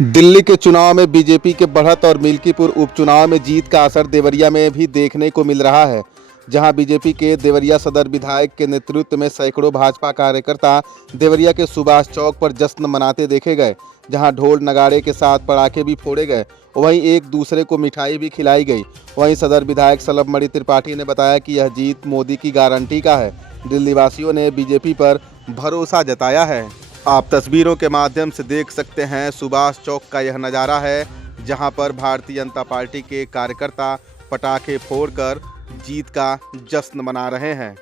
दिल्ली के चुनाव में बीजेपी के बढ़त और मिल्कीपुर उपचुनाव में जीत का असर देवरिया में भी देखने को मिल रहा है, जहां बीजेपी के देवरिया सदर विधायक के नेतृत्व में सैकड़ों भाजपा कार्यकर्ता देवरिया के सुभाष चौक पर जश्न मनाते देखे गए, जहां ढोल नगाड़े के साथ पटाखे भी फोड़े गए, वहीं एक दूसरे को मिठाई भी खिलाई गई। वहीं सदर विधायक सलभमणि त्रिपाठी ने बताया कि यह जीत मोदी की गारंटी का है। दिल्ली वासियों ने बीजेपी पर भरोसा जताया है। आप तस्वीरों के माध्यम से देख सकते हैं सुभाष चौक का यह नज़ारा है, जहां पर भारतीय जनता पार्टी के कार्यकर्ता पटाखे फोड़कर जीत का जश्न मना रहे हैं।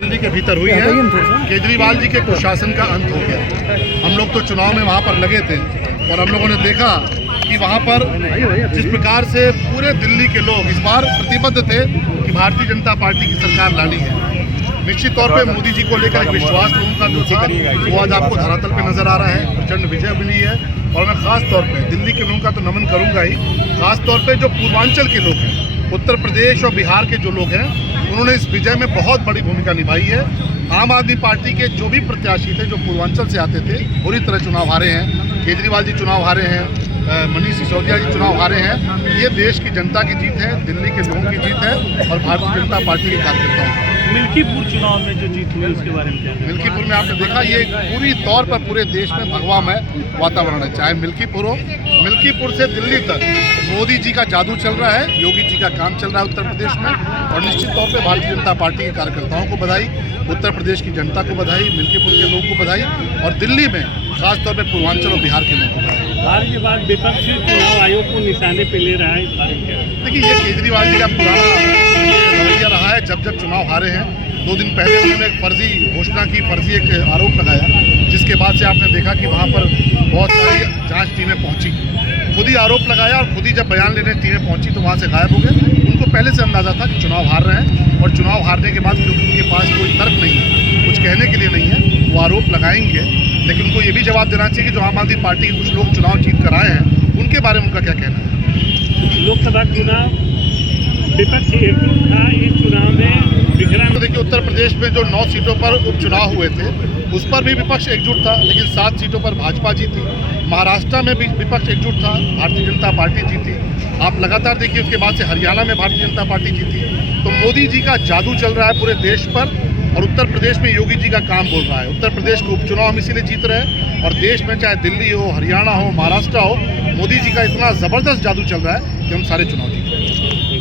दिल्ली के भीतर हुई है, केजरीवाल जी के कुशासन का अंत हो गया। हम लोग तो चुनाव में वहां पर लगे थे और हम लोगों ने देखा कि वहां पर जिस प्रकार से पूरे दिल्ली के लोग इस बार प्रतिबद्ध थे कि भारतीय जनता पार्टी की सरकार लानी है। निश्चित तौर पे मोदी जी को लेकर एक विश्वास लोगों का जो था वो आज आपको धरातल पे नजर आ रहा है। प्रचंड विजय मिली है और मैं खास तौर पे दिल्ली के लोगों का तो नमन करूंगा ही, खास तौर पे जो पूर्वांचल के लोग हैं, उत्तर प्रदेश और बिहार के जो लोग हैं, उन्होंने इस विजय में बहुत बड़ी भूमिका निभाई है। आम आदमी पार्टी के जो भी प्रत्याशी थे जो पूर्वांचल से आते थे, बुरी तरह चुनाव हारे हैं। केजरीवाल जी चुनाव हारे हैं, मनीष सिसोदिया जी चुनाव हारे हैं। ये देश की जनता की जीत है, दिल्ली के लोगों की जीत है और भारतीय जनता पार्टी के कार्यकर्ताओं की। मिल्कीपुर चुनाव में जो जीत हुई उसके बारे में क्या? मिल्कीपुर में आपने देखा ये पूरी तौर पर पूरे देश में भगवामय वातावरण है, चाहे मिल्कीपुर हो। मिल्कीपुर से दिल्ली तक मोदी जी का जादू चल रहा है, योगी जी का काम चल रहा है उत्तर प्रदेश में। और निश्चित तौर पे भारतीय जनता पार्टी के कार्यकर्ताओं को बधाई, उत्तर प्रदेश की जनता को बधाई, मिल्कीपुर के लोगों को बधाई और दिल्ली में खासतौर पर पूर्वांचल और बिहार के लोगों को बधाई। हार के बाद विपक्ष चुनाव आयोग को निशाने पे ले रहा है, इस बारे में क्या? देखिए, ये केजरीवाल जी का पुराना रवैया रहा है। जब जब चुनाव हारे हैं, 2 दिन पहले उन्होंने एक फर्जी घोषणा की, फर्जी एक आरोप लगाया, जिसके बाद से आपने देखा कि वहाँ पर बहुत सारी जांच टीमें पहुँची। खुद ही आरोप लगाया और खुद ही जब बयान लेने टीमें पहुँची तो वहाँ से गायब हो गए। उनको पहले से अंदाज़ा था कि चुनाव हार रहे हैं और चुनाव हारने के बाद क्योंकि उनके पास कोई तर्क नहीं है, कुछ कहने के लिए नहीं है, वो आरोप लगाएंगे। लेकिन उनको ये भी जवाब देना चाहिए कि जो आम आदमी पार्टी के कुछ लोग चुनाव जीत कर आए हैं, उनके बारे में उनका क्या कहना है। लोकसभा चुनाव विपक्ष एकजुट था, इस चुनाव में बिखरा। तो देखिए, उत्तर प्रदेश में जो 9 सीटों पर उपचुनाव हुए थे उस पर भी विपक्ष एकजुट था, लेकिन 7 सीटों पर भाजपा जीती। महाराष्ट्र में भी विपक्ष एकजुट था, भारतीय जनता पार्टी जीती। आप लगातार देखिए, उसके बाद से हरियाणा में भारतीय जनता पार्टी जीती। तो मोदी जी का जादू चल रहा है पूरे देश पर और उत्तर प्रदेश में योगी जी का काम बोल रहा है। उत्तर प्रदेश के उपचुनाव हम इसीलिए जीत रहे हैं और देश में चाहे दिल्ली हो, हरियाणा हो, महाराष्ट्र हो, मोदी जी का इतना ज़बरदस्त जादू चल रहा है कि हम सारे चुनाव जीत रहे हैं।